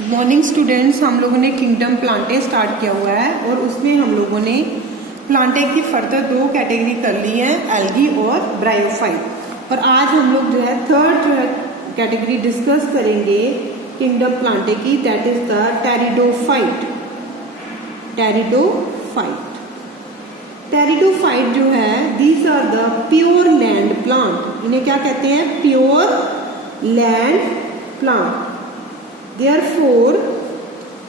Morning students, हम लोगों ने किंगडम प्लांटे स्टार्ट किया हुआ है और उसमें हम लोगों ने प्लांटे की फर्दर दो कैटेगरी कर ली है, एल्गी और ब्रायोफाइट। और आज हम लोग जो है थर्ड जो है कैटेगरी डिस्कस करेंगे किंगडम प्लांटे की, that is the pteridophyte. Pteridophyte जो है, these are the pure land plant. इन्हें क्या कहते हैं? Pure land plant. Therefore,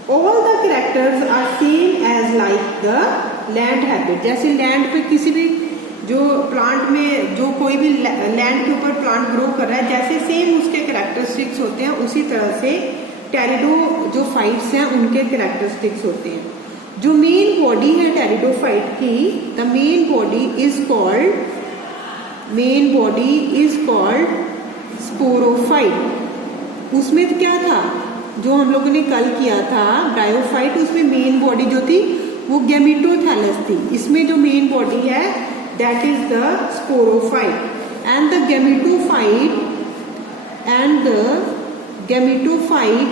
all the characters are same as like the land habit। जैसे लैंड पे किसी भी जो प्लांट में जो कोई भी लैंड के ऊपर प्लांट ग्रो कर रहा है, जैसे सेम उसके कैरेक्टरिस्टिक्स होते हैं, उसी तरह से टेरिडो जो फाइट्स हैं उनके कैरेक्टरिस्टिक्स होते हैं। जो मेन बॉडी है टेरिडोफाइट की, the main body is called sporophyte. उसमें तो क्या था जो हम लोगों ने कल किया था ब्रायोफाइट, उसमें मेन बॉडी जो थी वो गैमेटोथैलस थी। इसमें जो मेन बॉडी है that is the sporophyte. And the gametophyte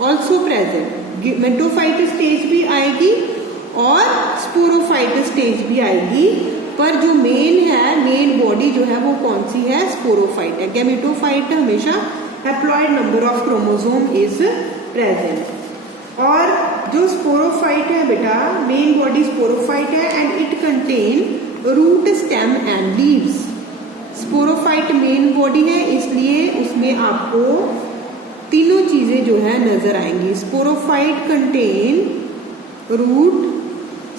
also present. Gametophyte stage भी आएगी और स्पोरोफाइट स्टेज भी आएगी, पर जो मेन बॉडी जो है वो कौन सी है? स्पोरोफाइट है। गैमेटोफाइट हमेशा haploid number of chromosome is present. और जो स्पोरोफाइट है बेटा, मेन बॉडी स्पोरोफाइट है and it contain root, stem and leaves. Sporophyte main body है, इसलिए उसमें आपको तीनों चीजें जो है नजर आएंगी। Sporophyte contain root,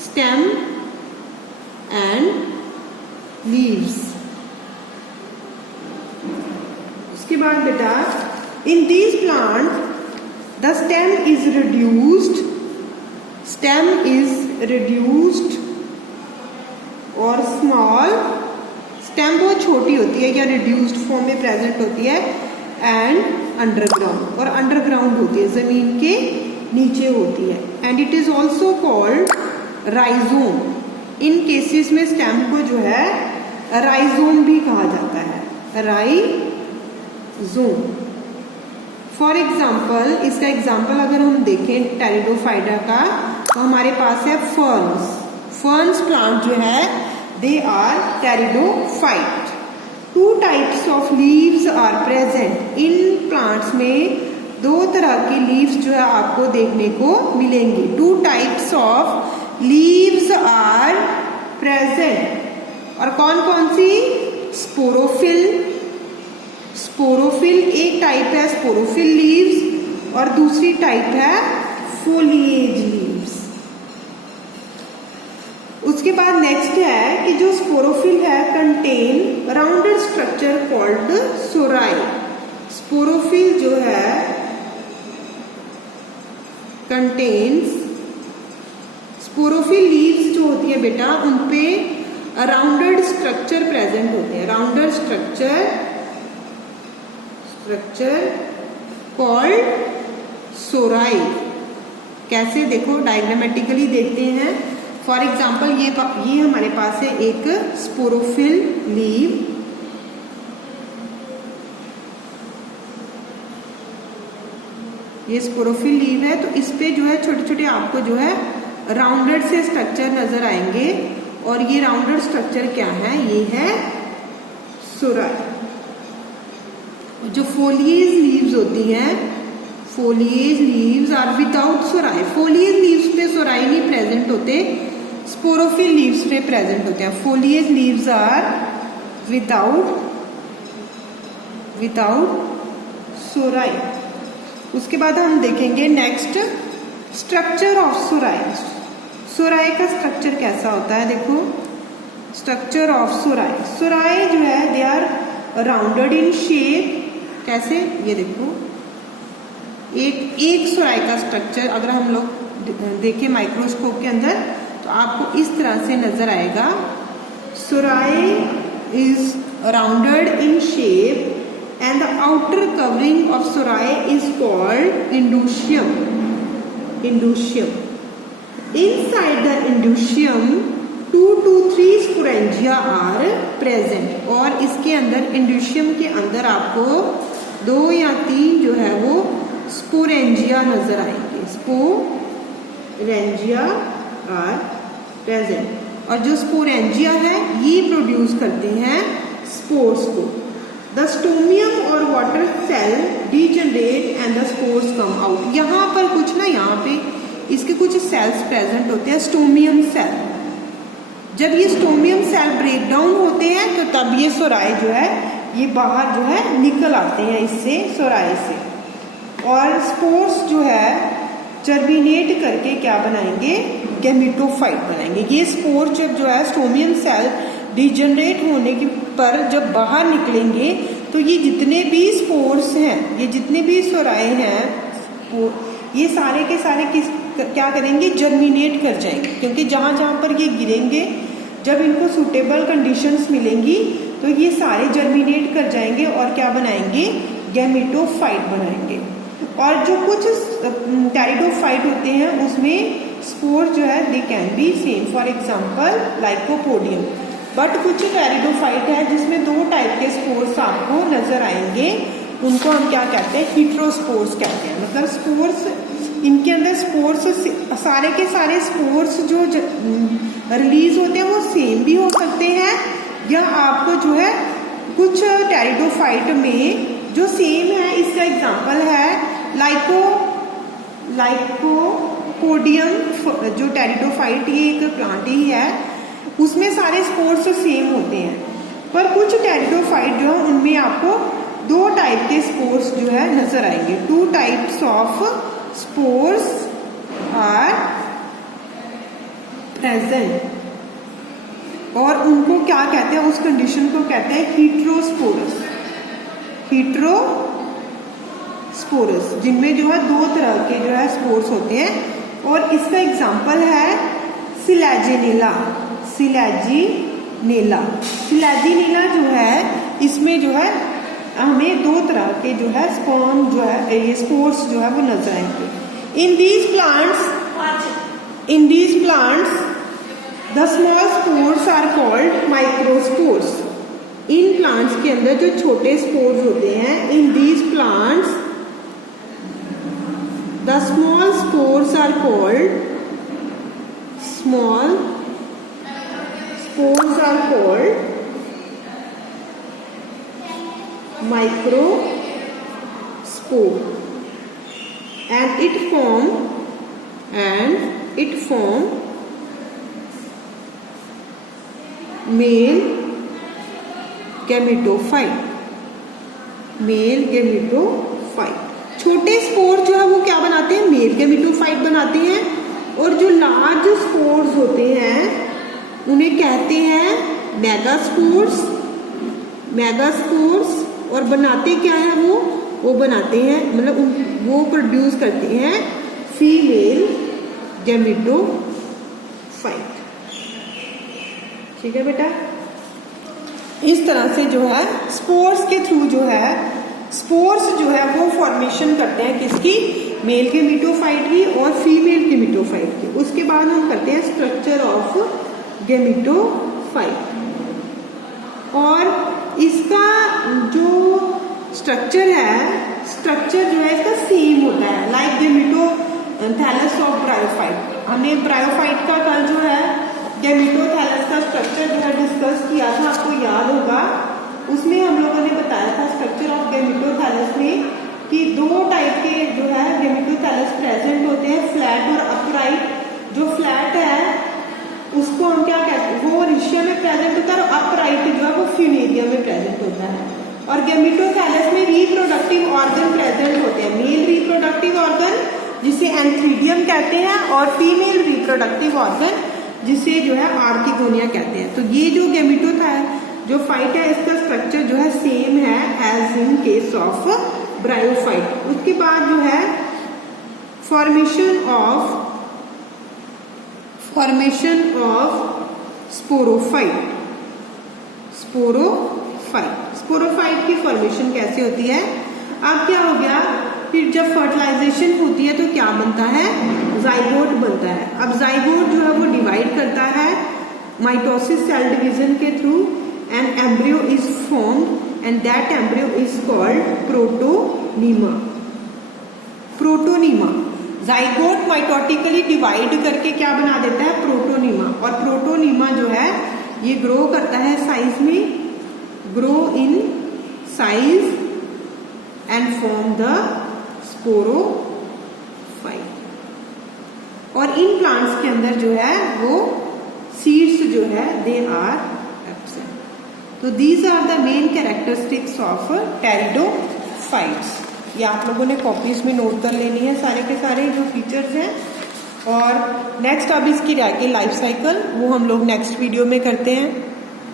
stem and leaves. उसके बाद बेटा, in these plant the stem is reduced और स्मॉल। स्टेम बहुत छोटी होती है या रिड्यूस्ड फॉर्म में प्रेजेंट होती है, एंड अंडरग्राउंड, और अंडरग्राउंड होती है, जमीन के नीचे होती है। And it is also called rhizome. In cases में स्टेम को जो है राइजोम भी कहा जाता है, राइजोम। फॉर एग्जाम्पल, इसका एग्जाम्पल अगर हम देखें टेरिडोफाइटा का, तो हमारे पास है फर्न्स प्लांट जो है they are pteridophyte. Two types of leaves are present. इन प्लांट्स में दो तरह की लीव्स जो है आपको देखने को मिलेंगी। Two types of leaves are present. और कौन कौन सी? स्पोरोफिल एक टाइप है स्पोरोफिल लीव्स, और दूसरी टाइप है फोलिएज लीव्स। उसके बाद नेक्स्ट है कि जो स्पोरोफिल है contain rounded structure called सोराई। Sporophyll जो है कंटेन्स, स्पोरोफिल लीव्स जो होती है बेटा, उनपे राउंडेड स्ट्रक्चर प्रेजेंट होते हैं। Rounded structure called सोराई। कैसे? देखो डायग्रामेटिकली देखते हैं। फॉर एग्जाम्पल ये हमारे पास है एक स्पोरोफिल लीव। ये स्पोरोफिल लीव है, तो इस पे जो है छोटे छोटे आपको जो है राउंडेड से स्ट्रक्चर नजर आएंगे। और ये राउंडेड स्ट्रक्चर क्या है? ये है सोराई। जो फोलिएज लीव्स होती हैं, foliage leaves are without sori. Foliage leaves पे सोराई नहीं प्रेजेंट होते, स्पोरोफिल लीव्स पे प्रेजेंट होते हैं। Foliage leaves are without सोराई। उसके बाद हम देखेंगे नेक्स्ट स्ट्रक्चर ऑफ सोराई। सोराई का स्ट्रक्चर कैसा होता है? देखो स्ट्रक्चर ऑफ सोराई जो है they are rounded in shape. कैसे? ये देखो एक सोराई का स्ट्रक्चर अगर हम लोग देखें माइक्रोस्कोप के अंदर, तो आपको इस तरह से नजर आएगा। Sori is rounded in shape and the outer covering of sori is called indusium. Inside the indusium 2 to 3 sporangia are present. और इसके अंदर इंडूशियम के अंदर आपको 2 या 3 जो है वो स्पोरेंजिया नजर आएंगे, स्पोरेंजिया आर प्रेजेंट। और जो स्पोरेंजिया है ये प्रोड्यूस करते हैं स्पोर्स को। द स्टोमियम और water cell degenerate and the spores come out. यहाँ पर कुछ ना, यहाँ पे इसके कुछ सेल्स प्रेजेंट होते हैं, स्टोमियम सेल। जब ये स्टोमियम सेल ब्रेक डाउन होते हैं तो तब ये सोराय जो है ये बाहर जो है निकल आते हैं इससे, सोराय से। और स्पोर्स जो है जर्मिनेट करके क्या बनाएंगे, गैमेटोफाइट बनाएंगे। ये स्पोर जब जो है स्टोमियम सेल डिजनरेट होने के पर जब बाहर निकलेंगे तो ये जितने भी स्पोर्स हैं, ये जितने भी सोराय हैं, ये सारे के सारे क्या करेंगे, जर्मिनेट कर जाएंगे। क्योंकि जहाँ जहाँ पर ये गिरेंगे, जब इनको सूटेबल कंडीशंस मिलेंगी तो ये सारे जर्मिनेट कर जाएंगे और क्या बनाएंगे, गैमेटोफाइट बनाएंगे। और जो कुछ टेरिडोफाइट होते हैं उसमें स्पोर जो है they can be same, for example lycopodium. But कुछ टेरिडोफाइट है जिसमें 2 टाइप के स्पोर्स आपको नजर आएंगे, उनको हम क्या कहते हैं, हेटेरोस्पोर्स कहते हैं। मतलब स्पोर्स, इनके अंदर स्पोर्स सारे के सारे स्पोर्स जो रिलीज होते हैं वो सेम भी हो सकते हैं, या आपको जो है कुछ टेरिडोफाइट में जो सेम है, इसका एग्जांपल है लाइकोपोडियम जो टेरिडोफाइट, ये एक प्लांट ही है, उसमें सारे स्पोर्स सेम होते हैं। पर कुछ टेरिडोफाइट जो है उनमें आपको 2 टाइप के स्पोर्स जो है नजर आएंगे। 2 types of spores are present, और उनको क्या कहते हैं, उस कंडीशन को कहते हैं हेटेरोस्पोरस। हेटेरोस्पोरस जिनमें जो है 2 तरह के जो है स्पोर्स होते हैं। और इसका एग्जांपल है सिलेजिनेला। सिलेजिनेला जो है, इसमें जो है हमें 2 तरह के जो है स्पॉर्म जो है, ये स्पोर्स जो है वो नजर आएंगे। In these plants the small spores are called microspores. इन प्लांट्स के अंदर जो छोटे स्पोर्स होते हैं, in these plants the small spores are called microspore, and it form male gametophyte। छोटे स्पोर जो है वो क्या बनाते हैं, मेल गैमेटोफाइट बनाते हैं। और जो लार्ज स्पोर्स होते हैं उन्हें कहते हैं मेगास्पोर्स। और बनाते क्या है वो बनाते हैं, मतलब वो प्रोड्यूस करते हैं फीमेल गैमेटोफाइट। ठीक है बेटा, इस तरह से जो है स्पोर्स के थ्रू जो है स्पोर्स जो है वो फॉर्मेशन करते हैं किसकी, मेल गैमेटोफाइट की और फीमेल गैमेटोफाइट की। उसके बाद हम करते हैं स्ट्रक्चर ऑफ गैमेटोफाइट। और इसका जो स्ट्रक्चर जो है इसका सेम होता है लाइक गैमेटोथैलस ऑफ ब्रायोफाइट। हमने ब्रायोफाइट का कल जो है गैमेटोथैलस का स्ट्रक्चर जो है डिस्कस किया था, आपको याद होगा। उसमें हम लोगों ने बताया था स्ट्रक्चर ऑफ गैमेटोथैलस में कि 2 टाइप के जो है गैमेटोथैलस प्रेजेंट होते हैं, फ्लैट और अपराइट। जो फ्लैट है उसको हम क्या कहते हैं, वो रिशिया में प्रेजेंट होता है, और अपराइट जो है वो फ्यूनेरिया में प्रेजेंट होता है। और गैमेटोथैलस में रिप्रोडक्टिव ऑर्गन प्रेजेंट होते हैं, मेल रिप्रोडक्टिव ऑर्गन जिसे एंथ्रीडियम कहते हैं, और फीमेल रिप्रोडक्टिव ऑर्गन जिसे जो है आर्किगोनिया कहते हैं। तो ये जो जो फाइट है इसका स्ट्रक्चर जो है सेम है as in case of bryophyte. उसके बाद जो है फॉर्मेशन ऑफ स्पोरोफाइट की फॉर्मेशन कैसे होती है। अब क्या हो गया, फिर जब फर्टिलाइजेशन होती है तो क्या बनता है, जाइगोट बनता है। अब जाइगोट जो है वो डिवाइड करता है माइटोसिस सेल डिवीजन के through, and embryo is formed and that embryo is called protonema. Protonema, zygote mitotically divide करके क्या बना देता है, प्रोटोनीमा। और प्रोटोनीमा जो है ये ग्रो करता है साइज में, grow in size and form the sporophyte. और इन प्लांट्स के अंदर जो है वो सीड्स जो है दे आर एब्सेंट। तो these are the main characteristics of pteridophytes. ये आप लोगों ने कॉपीज में नोट कर लेनी है सारे के सारे जो फीचर्स हैं। और नेक्स्ट अब इसकी रह गई लाइफ साइकिल, वो हम लोग नेक्स्ट वीडियो में करते हैं।